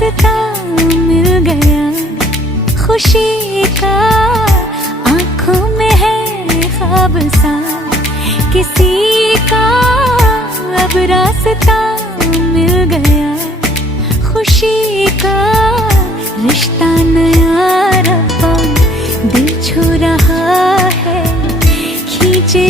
रास्ता मिल गया खुशी का, आंखों में है ख्वाब सा किसी का, अब रास्ता मिल गया खुशी का। रिश्ता नया रब्बा दिल छू रहा है, खींचे